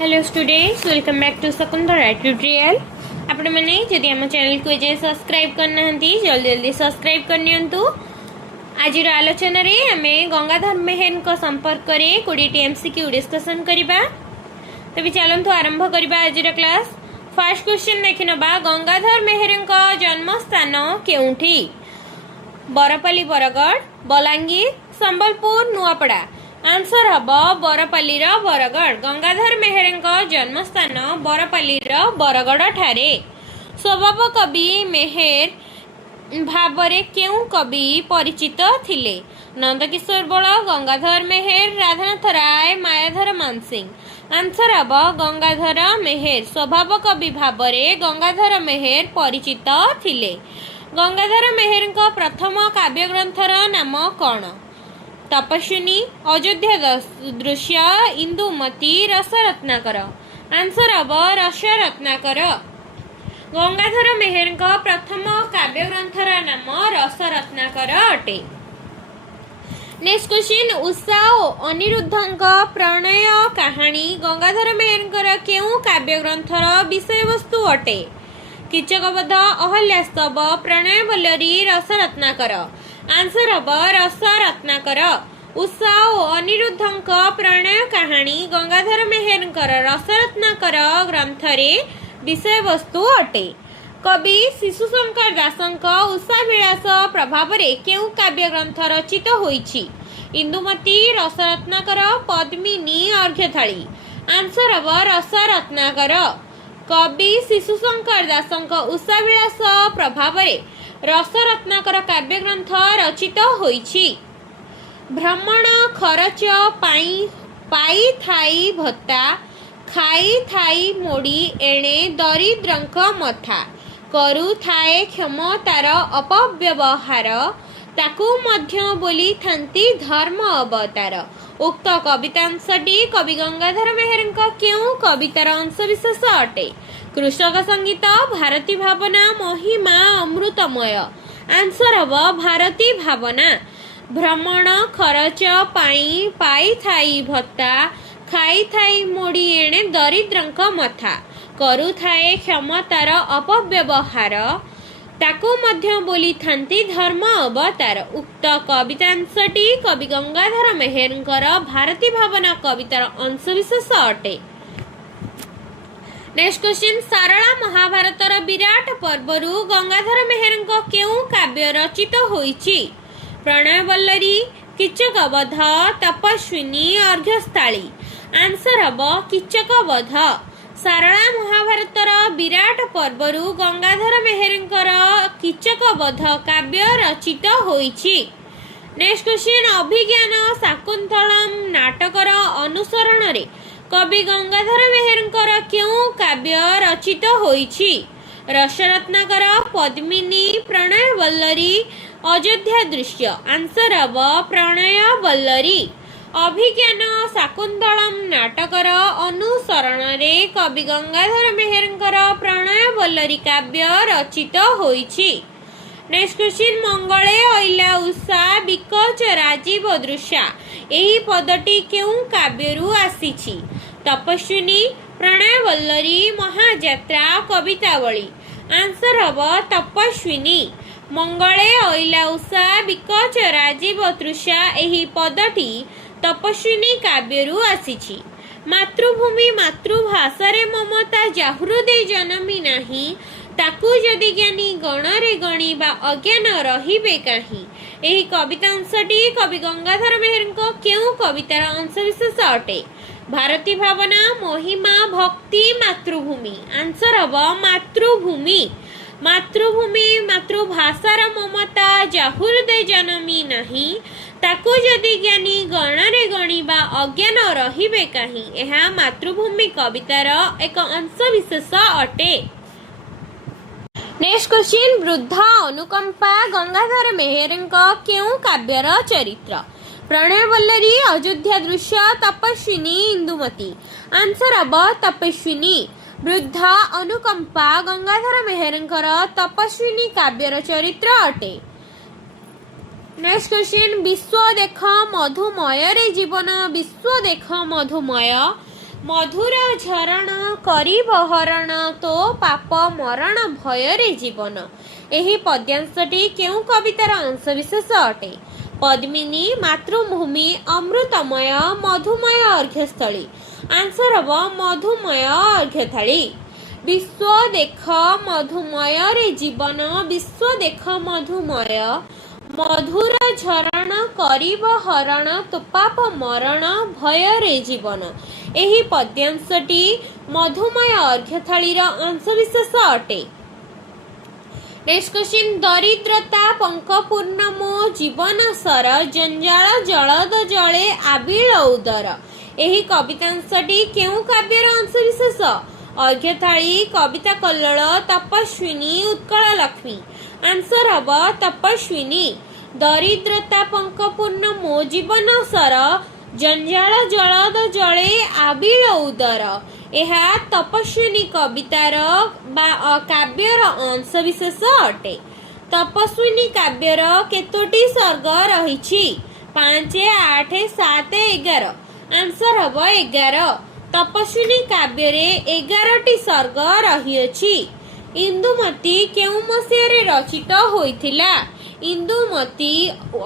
Hello students, welcome back to Shakuntala tutorial. आपण मैंने जदि आम चैनल को जे सब्सक्राइब करना जल्दी जल्दी सब्सक्राइब करनियंतु। आज आलोचन आम गंगाधर मेहर को संपर्क में 20 एमसीक्यू डिस्कसन करबा। तबे चलंतु आरंभ करबा आज क्लास। फर्स्ट क्वेश्चन देखि नबा, गंगाधर मेहर को जन्म स्थान केउठी? बरपाली, बरगढ़, बलांगीर, संबलपुर, नुआपड़ा। आंसर हम बरपाली बरगढ़। गंगाधर मेहर जन्म स्थान बरपाली बरगढ़ ठारे। स्वभाव कवि मेहर भावरे केउ कवि परिचित थिले? नंदकिशोर बल, गंगाधर मेहर, राधानाथ राय, मायाधर मानसिंह। आंसर हम गंगाधर मेहर। स्वभाव कवि भावरे गंगाधर मेहर परिचित थिले। गंगाधर मेहर प्रथम काव्य ग्रंथर नाम कौन? तपस्विनी, अयोध्या दृश्य, इंदुमती, रसरत्नाकर। आंसर हम रसरत्नाकर। गंगाधर मेहर प्रथम काव्य ग्रंथर नाम रसरत्नाकर अटे। नेक्स्ट क्वेश्चन, उषा और अनिरुद्ध प्रणय कहानी गंगाधर मेहर केउ काव्य ग्रंथर विषय वस्तु अटे? कीचकवध, अहल्यास्तव, प्रणय वल्लरी, रसरत्नाकर। आंसर हम रसरत्नाकर। उषा और अनिरुद्ध प्रणय कहानी गंगाधर मेहर रसरत्नाकर ग्रंथरे विषय वस्तु अटे। कवि शिशुशंकर दासंक उषा विलास प्रभाव केउ काव्य ग्रंथ रचित होईछि? इंदुमती, रसरत्नाकर, पद्मिनी, अर्घ्यथाली। आंसर हम रसरत्नाकर। कवि शिशुशंकर दासंक उषा विलास प्रभाव रसरत्नाकर काव्य ग्रंथ रचित होईछि। भ्रमण खरच पाई थाई भत्ता, खाई थाई मोड़ी एणे दरिद्रंक मथा, करू थाए क्षमतार अपव्यवहार, ताकू मध्य बोली थांती धर्म अवतार। उक्त कवितांशटी कवि गंगाधर मेहर केउ कवितार अंशविशेष अटे? कृषक संगीत, भारती भावना, महिमा, अमृतमय। आंसर हम भारती भावना। भ्रमण खरच पाई थाई भत्ता, खाई थाई मोड़ी एणे दरिद्रंक मथा, करू थाए क्षमतार अपव्यवहार, ताकू मध्य बोली थांती धर्म अवतार। उक्त कवितांशटी कवि गंगाधर मेहर भारती भावना कवितार अंशविशेष अटे। नेक्स्ट क्वेश्चन, सारला महाभारतर विराट पर्वरु गंगाधर मेहर केउ काव्य रचित होईछि? प्रणय वल्लरी, कीचकवध, तपस्विनी, अर्घ्यस्थाली। आंसर हम कीचकवध। सारला महाभारतर विराट पर्वरु गंगाधर मेहर कीचकवध काव्य रचित होईछि। नेक्स्ट क्वेश्चन, अभिज्ञान शाकुंतलम नाटकर अनुसरण रे कवि गंगाधर मेहर केउ काव्य रचित होईछि? रसरत्नाकर, पद्मिनी, प्रणय वल्लरी, अयोध्या दृश्य। आंसर हम प्रणय वल्लरी। अभिज्ञान शाकुंतलम नाटकर अनुसरण रे कवि गंगाधर मेहर प्रणय वल्लरी काव्य रचित होईछि। नेक्स्ट क्वेश्चन, मंगले अइला उषा बिकच राजीव दृश्या एही पदटी केउ काव्यरु आसीछि? तपस्विनी, प्रणय वल्लरी, महायात्रा, कवितावली। आंसर हम तपस्विनी। मंगले अइला उषा बिकच राजीव दृश्या एही पदटी तपस्विनी काव्यरु आसीछि। मातृभूमि मातृभाषा रे ममता जाहृदे जनमी नाही, ताकू जदि ज्ञानी गणरे गणिबा अज्ञान रहिबे काहि? एही कवितांशटी कवि गंगाधर मेहर केउ कवितार अंशविशेष अटे? भारती भावना, महिमा, भक्ति, मातृभूमि। आंसर हम मातृभूमि। मातृभूमि मातृभाषार ममता जाहृदे जनमी नाही, ताकू जदि ज्ञानी गणरे गणिबा अज्ञान रहिबे काहि? एहा मातृभूमि कवितार एक अंशविशेष अटे। नेक्स्ट क्वेश्चन, वृद्धा अनुकंपा गंगाधर मेहर केउ काव्यर चरित्र? प्रणय वल्लरी, अयोध्या दृश्य, तपस्विनी, इंदुमती। आंसर हम तपस्विनी। वृद्धा अनुकंपा गंगाधर मेहर तपस्विनी काव्यर चरित्र अटे। नेक्स्ट क्वेश्चन, विश्व देख मधुमय रे जीवन, विश्व देख मधुमय मधुर झरण करिब हरण तो पाप मरण भयरे जीवन। एही पद्यांशटी केउं कवितार अंशविशेष अटे? पद्मिनी, मातृभूमि, अमृतमय, मधुमय अर्घ्यस्थली। आंसर हब मधुमय अर्घ्यथाली। विश्व देख मधुमय रे जीवन, विश्व देख मधुमय, मधुर झरण करिब हरण तो पाप मरण भय रे जीवन। एही पद्यांशटी मधुमय अर्घ्यथालीर अंशविशेष अटे। नेक्स्ट क्वेश्चन, दरिद्रता पंकपूर्ण मो जीवन सर, जंजाल जलद जले आबिल उदर। एही कवितांशटी केउं काव्यर अंशविशेष? अर्घ्यथाली, कविता कल्लोळ, तपस्विनी, उत्कल लक्ष्मी। आंसर हब तपस्विनी। दरिद्रता पंकपूर्ण मो जीवन सर, जंजाल जलद जले आबिल उदर। ଏହା ତପସ୍ୱିନୀ କବିତାର ବା କାବ୍ୟର ଅଂଶବିଶେଷ ଅଟେ। ତପସ୍ୱିନୀ କାବ୍ୟର କେତୋଟି ସର୍ଗ ରହିଛି? 5, 8, 7, 11। ଆନ୍ସର ହବ 11। ତପସ୍ୱିନୀ କାବ୍ୟରେ 11ଟି ସର୍ଗ ରହିଅଛି। ଇନ୍ଦୁମତୀ କେଉଁ ମସିହାରେ ରଚିତ ହୋଇଥିଲା? ଇନ୍ଦୁମତୀ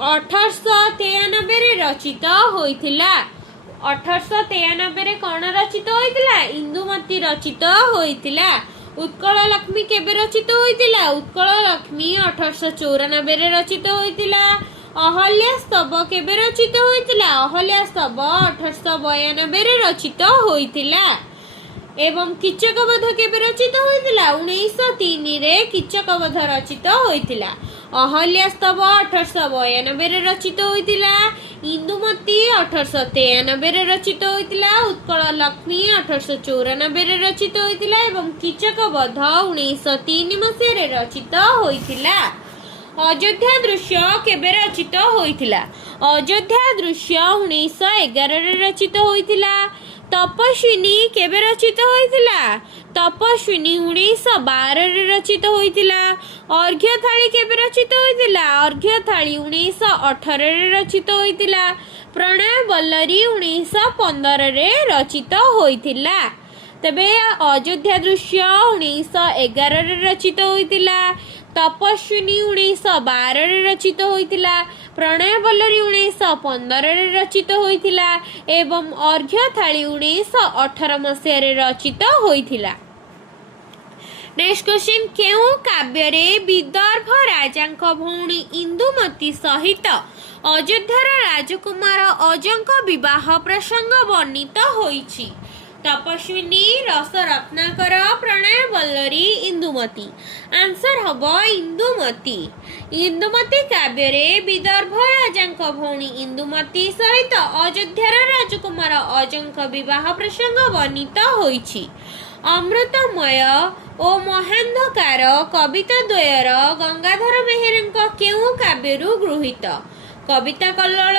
1893ରେ ରଚିତ ହୋଇଥିଲା। 1893ରେ କ'ଣ ରଚିତ ହୋଇଥିଲା? ଇନ୍ଦୁମତୀ ରଚିତ ହୋଇଥିଲା। ଉତ୍କଳ ଲକ୍ଷ୍ମୀ କେବେ ରଚିତ ହୋଇଥିଲା? ଉତ୍କଳ ଲକ୍ଷ୍ମୀ 1894ରେ ରଚିତ ହୋଇଥିଲା। ଅହଲ୍ୟା ସ୍ତବ କେବେ ରଚିତ ହୋଇଥିଲା? ଅହଲ୍ୟା ସ୍ତବ 1892ରେ ରଚିତ ହୋଇଥିଲା। ଏବଂ କିଚକବଧ କେବେ ରଚିତ ହୋଇଥିଲା? 1903ରେ କିଚକବଧ ରଚିତ ହୋଇଥିଲା। ଅହଲ୍ୟା ସ୍ତବ 1892ରେ ରଚିତ ହୋଇଥିଲା। ଇନ୍ଦୁମତୀ 1893ରେ ରଚିତ ହୋଇଥିଲା। ଉତ୍କଳ ଲକ୍ଷ୍ମୀ 1894ରେ ରଚିତ ହୋଇଥିଲା ଏବଂ କିଚକବଧ 1903 ମସିହାରେ ରଚିତ ହୋଇଥିଲା। ଅଯୋଧ୍ୟା ଦୃଶ୍ୟ କେବେ ରଚିତ ହୋଇଥିଲା? ଅଯୋଧ୍ୟା ଦୃଶ୍ୟ 1911ରେ ରଚିତ ହୋଇଥିଲା। ତପସ୍ୱିନୀ କେବେ ରଚିତ ହୋଇଥିଲା? ତପସ୍ୱିନୀ 1912ରେ ରଚିତ ହୋଇଥିଲା। ଅର୍ଘ୍ୟଥାଳି କେବେ ରଚିତ ହୋଇଥିଲା? ଅର୍ଘ୍ୟଥାଳି 1918ରେ ରଚିତ ହୋଇଥିଲା। ପ୍ରଣୟ ବଲ୍ଲରୀ 1915ରେ ରଚିତ ହୋଇଥିଲା। ତେବେ ଅଯୋଧ୍ୟା ଦୃଶ୍ୟ 1911ରେ ରଚିତ ହୋଇଥିଲା। ତପସ୍ୱିନୀ 1912ରେ ରଚିତ ହୋଇଥିଲା। ପ୍ରଣୟ ବଲ୍ଲରୀ 1915ରେ ରଚିତ ହୋଇଥିଲା ଏବଂ ଅର୍ଘ୍ୟଥାଳି 1918 ମସିହାରେ ରଚିତ ହୋଇଥିଲା। ନେକ୍ସଟ କ୍ୱେଶ୍ଚିନ୍, କେଉଁ କାବ୍ୟରେ ବିଦର୍ଭ ରାଜାଙ୍କ ଭଉଣୀ ଇନ୍ଦୁମତୀ ସହିତ ଅଯୋଧ୍ୟାର ରାଜକୁମାର ଅଜଙ୍କ ବିବାହ ପ୍ରସଙ୍ଗ ବର୍ଣ୍ଣିତ ହୋଇଛି? ତପସ୍ୱିନୀ, ରସ ରତ୍ନାକର, ପ୍ରଣୟ ବଲ୍ଲରୀ, ଇନ୍ଦୁମତୀ। ଆନ୍ସର ହବ ଇନ୍ଦୁମତୀ। ଇନ୍ଦୁମତୀ କାବ୍ୟରେ ବିଦର୍ଭ ରାଜାଙ୍କ ଭଉଣୀ ଇନ୍ଦୁମତୀ ସହିତ ଅଯୋଧ୍ୟାର ରାଜକୁମାର ଅଜଙ୍କ ବିବାହ ପ୍ରସଙ୍ଗ ବର୍ଣ୍ଣିତ ହୋଇଛି। ଅମୃତମୟ ଓ ମହାନ୍ଧକାର କବିତା ଦ୍ୱୟର ଗଙ୍ଗାଧର ମେହେରଙ୍କ କେଉଁ କାବ୍ୟରୁ ଗୃହୀତ? କବିତା କଲ୍ଲୋଳ,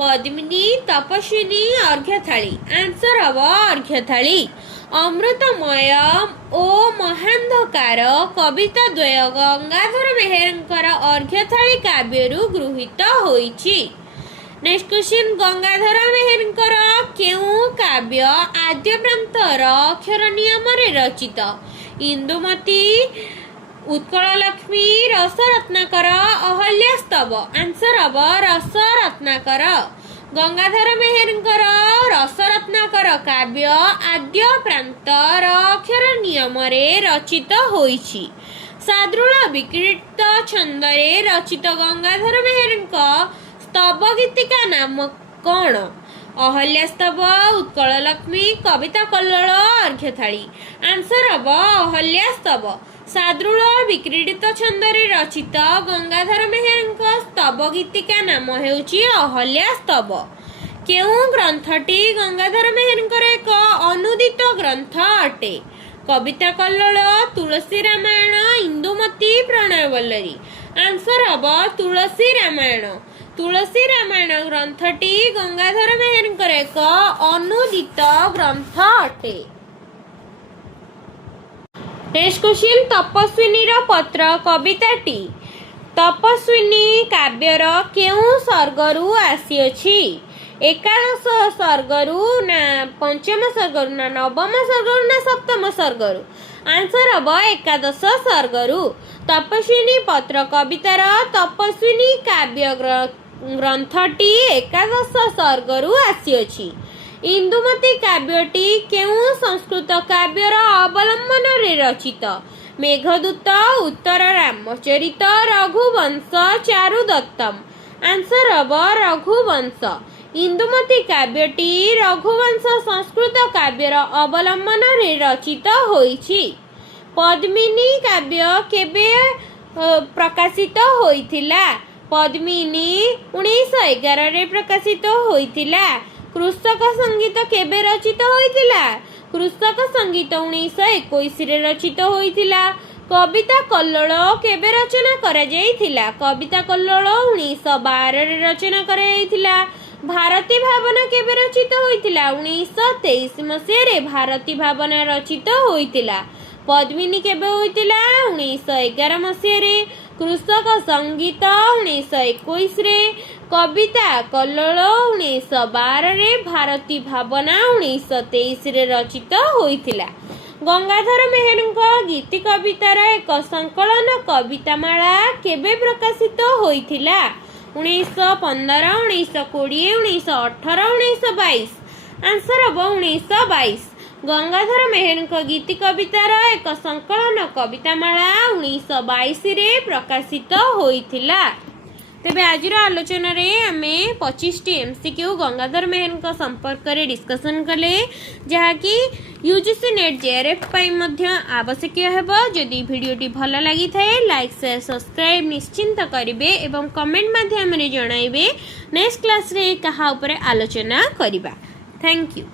ପଦ୍ମିନୀ, ତପସ୍ୱିନୀ, ଅର୍ଘ୍ୟଥାଳି। ଆନ୍ସର ହବ ଅର୍ଘ୍ୟଥାଳି। ଅମୃତମୟ ଓ ମହାନ୍ଧକାର କବିତା ଦ୍ୱୟ ଗଙ୍ଗାଧର ମେହେରଙ୍କର ଅର୍ଘ୍ୟଥାଳି କାବ୍ୟରୁ ଗୃହୀତ ହୋଇଛି। ନେକ୍ସଟ କ୍ୱେଶ୍ଚିନ୍, ଗଙ୍ଗାଧର ମେହେରଙ୍କର କେଉଁ କାବ୍ୟ ଆଦ୍ୟପ୍ରାନ୍ତର ଅକ୍ଷର ନିୟମରେ ରଚିତ? ଇନ୍ଦୁମତୀ, ଉତ୍କଳ ଲକ୍ଷ୍ମୀ, ରସ ରତ୍ନାକର, ଅହଲ୍ୟା ସ୍ତବ। ଆନ୍ସର ହବ ରସ ରତ୍ନାକର। ଗଙ୍ଗାଧର ମେହେରଙ୍କର ରସ ରତ୍ନାକର କାବ୍ୟ ଆଦ୍ୟ ପ୍ରାନ୍ତର ଅକ୍ଷର ନିୟମରେ ରଚିତ ହୋଇଛି। ସାଦୃଳ ବିକ୍ରୀଡ଼ିତ ଛନ୍ଦରେ ରଚିତ ଗଙ୍ଗାଧର ମେହେରଙ୍କ ସ୍ତବ ଗୀତିକା ନାମ କ'ଣ? ଅହଲ୍ୟା ସ୍ତବ, ଉତ୍କଳ ଲକ୍ଷ୍ମୀ, କବିତା କଲ୍ଲୋଳ, ଅର୍ଘ୍ୟଥାଳି। ଆନ୍ସର ହବ ଅହଲ୍ୟା ସ୍ତବ। ସାଦୃଳ ବିକ୍ରୀଡ଼ିତ ଛନ୍ଦରେ ରଚିତ ଗଙ୍ଗାଧର ମେହେରଙ୍କ ସ୍ତବ ଗୀତିକା ନାମ ହେଉଛି ଅହଲ୍ୟା ସ୍ତବ। କେଉଁ ଗ୍ରନ୍ଥଟି ଗଙ୍ଗାଧର ମେହେରଙ୍କର ଏକ ଅନୁଦିତ ଗ୍ରନ୍ଥ ଅଟେ? କବିତା କଲ୍ଲୋଳ, ତୁଳସୀ ରାମାୟଣ, ଇନ୍ଦୁମତୀ, ପ୍ରଣୟ ବଲ୍ଲରୀ। ଆନ୍ସର ହବ ତୁଳସୀ ରାମାୟଣ। ତୁଳସୀ ରାମାୟଣ ଗ୍ରନ୍ଥଟି ଗଙ୍ଗାଧର ମେହେରଙ୍କର ଏକ ଅନୁଦିତ ଗ୍ରନ୍ଥ ଅଟେ। ନେକ୍ସଟ କ୍ୱେଶ୍ଚିନ୍, ତପସ୍ୱିନୀର ପତ୍ର କବିତାଟି ତପସ୍ୱିନୀ କାବ୍ୟର କେଉଁ ସର୍ଗରୁ ଆସିଅଛି? एकादश सर्गरु ना पंचम सर्गरु ना नवम सर्गरु ना सप्तम सर्गरु आंसर हम एकादश सर्गरु। तपस्विनी पत्र कवितार तपस्विनी काव्य ग्रंथटी एकादश सर्गरु आसीअछि। इंदुमती काव्यटी केउं संस्कृत काव्यर अवलंबन रे रचित? मेघदूत, उत्तर रामचरित, रघुवंश, चारुदत्तम आंसर हम रघुवंश। इंदुमती काव्यटी रघुवंश संस्कृत काव्यर अवलंबन रे रचित होइछि। पद्मिनी काव्य केबे प्रकाशित होइथिला? पद्मिनी 1911 रे प्रकाशित होइथिला। कृषक संगीत केबे रचित होइथिला? कृषक संगीत 1921 रे रचित होइथिला। कविता कल्लोळ केबे रचना करा जाइथिला? कविता कल्लोळ 1912 रे रचना करा जाइथिला। भारती भावना केबे रचित होइथिला? 1923 मसीह रे भारती भावना रचित होइथिला। पद्मिनी केबे होइथिला? 1911 मसीह रे। कृषक संगीत 1921 रे। कविता कल्लोळ 1912 रे। भारती भावना 1923 रे रचित होइथिला। गंगाधर मेहेरଙ୍କ गीति कवितार एक संकलन कवितामाला केबे प्रकाशित होइथिला? 1915, 1920, 1918, 1922 आंसर हम 1922। गंगाधर मेहेरଙ୍କ गीति कवितार एक संकलन कवितामाला 1922 रे प्रकाशित होइथिला। तेबे आजिर आलोचन रे आमे 25टी एमसीक्यू गंगाधर मेहेरଙ୍କ संपर्क रे डिस्कशन कले जहाँकि यूजीसी नेट जेआरएफ पाई मध्य आवश्यक हेबो। जदि वीडियोटी भल लागि थाए लाइक शेयर सब्सक्राइब निश्चिंत करिवे एवं कमेंट माध्यम रे जणाइबे नेक्स्ट क्लास रे कहा ऊपर आलोचना करिबा। Thank you.